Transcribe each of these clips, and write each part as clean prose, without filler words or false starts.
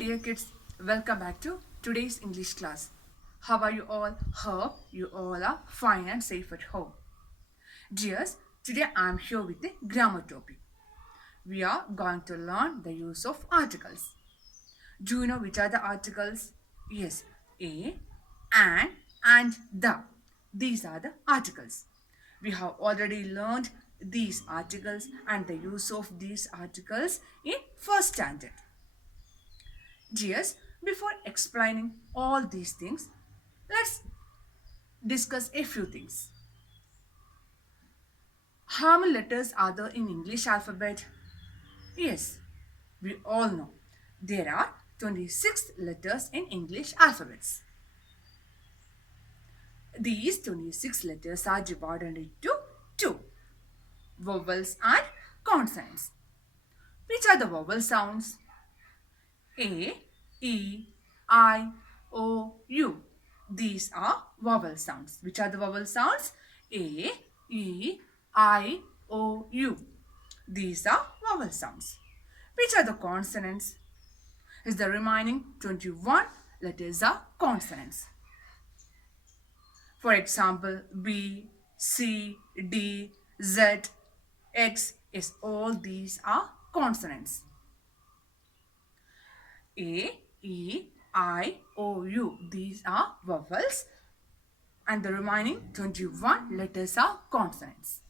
dear kids, welcome back to today's English class. How are you all? Hope you all are fine and safe at home. Dears, today I am here with the grammar topic. We are going to learn the use of articles. Do you know which are the articles? Yes, a, and the. These are the articles. We have already learned these articles and the use of these articles in first standard. Dears, before explaining all these things, let's discuss a few things. How many letters are there in English alphabet? Yes, we all know there are 26 letters in English alphabets. These 26 letters are divided into two, vowels and consonants. Which are the vowel sounds? A, E, I, O, U. These are vowel sounds. Which are the vowel sounds? A, E, I, O, U. These are vowel sounds. Which are the consonants? Is the remaining 21 letters are consonants. For example, B, C, D, Z, X, S, all these are consonants. A, E, I, O, U. These are vowels and the remaining 21 letters are consonants.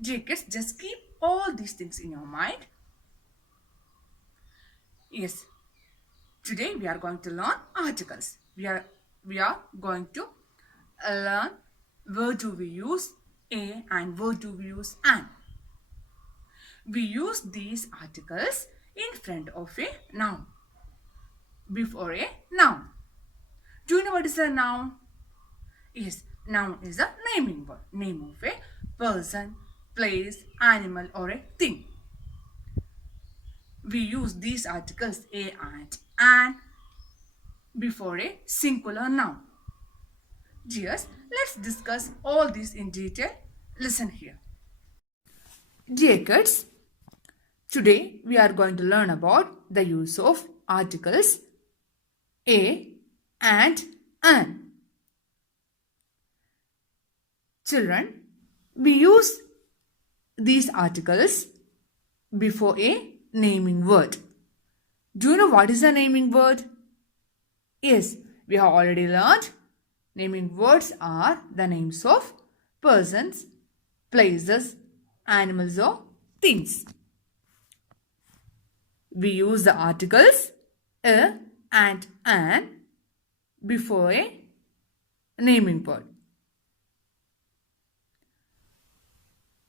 Dear kids, just keep all these things in your mind. Yes, today we are going to learn articles. We are going to learn where do we use a and where do we use an. We use these articles in front of a noun, before a noun. Do you know what is a noun? Yes, noun is a naming word, name of a person, place, animal or a thing. We use these articles a and an before a singular noun. Dears, let's discuss all this in detail. Listen here. Dear kids, today we are going to learn about the use of articles a and an. Children, we use these articles before a naming word. Do you know what is a naming word? Yes, we have already learned. Naming words are the names of persons, places, animals or things. We use the articles a and an before a naming word.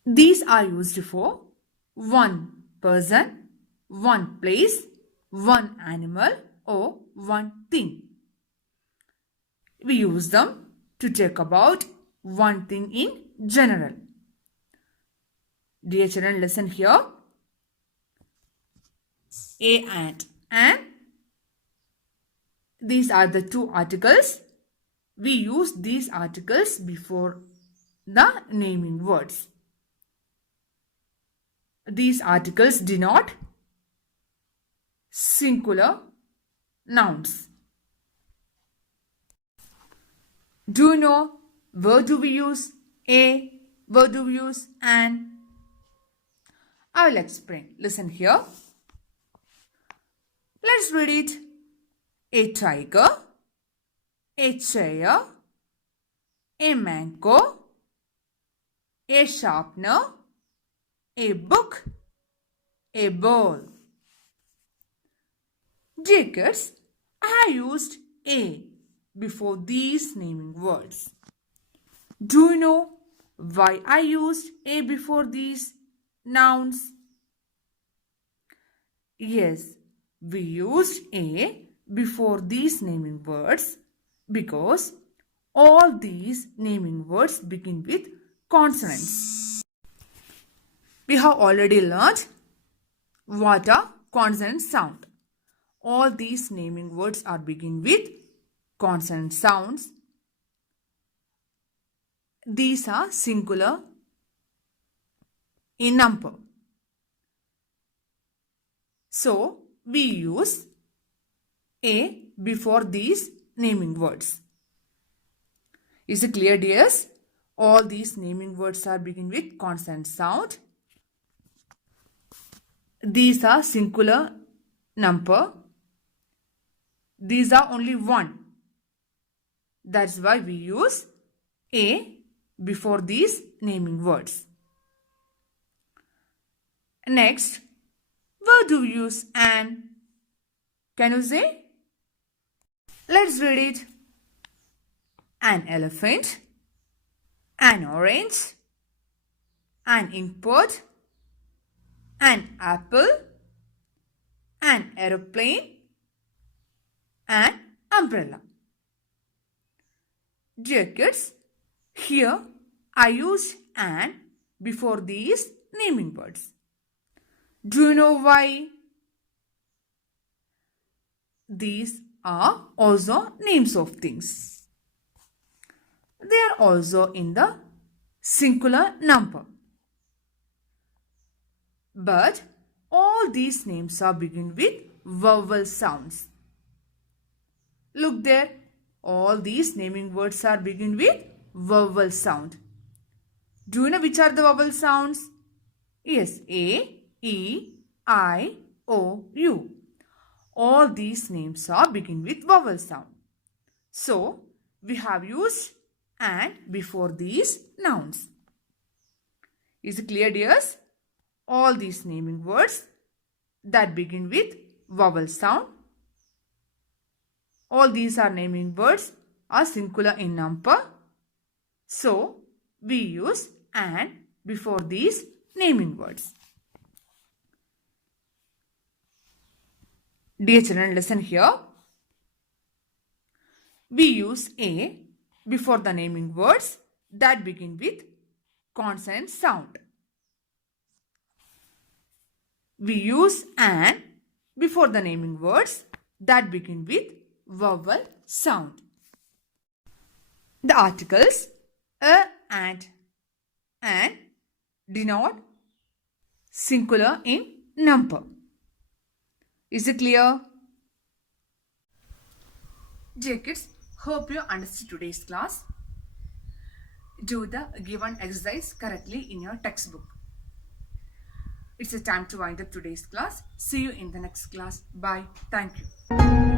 These are used for one person, one place, one animal or one thing. We use them to talk about one thing in general. Dear children, listen here. A and an. These are the two articles. We use these articles before the naming words. These articles denote singular nouns. Do you know where do we use a, where do we use an? I will explain. Listen here. Let's read it. A tiger, a chair, a mango, a sharpener, a book, a ball. Dear kids, I used a before these naming words. Do you know why I used a before these nouns? Yes, we used a before these naming words because all these naming words begin with consonants. We have already learned what a consonant sound. All these naming words are begin with consonant sounds. These are singular in number. So, we use A before these naming words. Is it clear, dears? All these naming words are begin with consonant sound. These are singular number. These are only one. That's why we use A before these naming words. Next, where do we use an? Can you say? Let's read it. An elephant, an orange, an inkpot, an apple, an aeroplane, an umbrella. Dear kids, here I used an before these naming words. Do you know why? These are also names of things. They are also in the singular number. But all these names are begin with vowel sounds. Look there. All these naming words are begin with vowel sound. Do you know which are the vowel sounds? Yes, A, E, I, O, U. All these names are begin with vowel sound. So, we have used and before these nouns. Is it clear, dears? All these naming words that begin with vowel sound. All these are naming words are singular in number. So, we use and before these naming words. Dear children, listen here. We use A before the naming words that begin with consonant sound. We use an before the naming words that begin with vowel sound. The articles a and denote singular in number. Is it clear? Dear kids, hope you understood today's class. Do the given exercise correctly in your textbook. It's a time to wind up today's class. See you in the next class. Bye. Thank you.